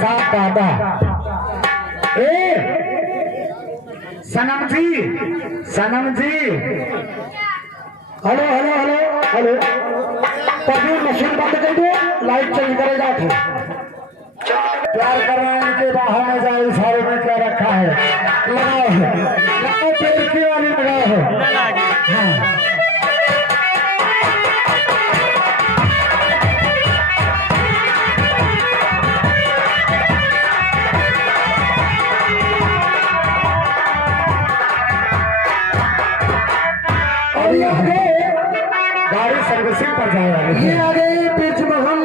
साथ दादा। ए सनम जी, सनम जी, hello hello hello hello, तभी मशीन बंद कर दो, लाइट चली करेगा। प्यार कर रहे हैं इनके बाहों में जाए, इशारों में क्या रखा है, लगाओ।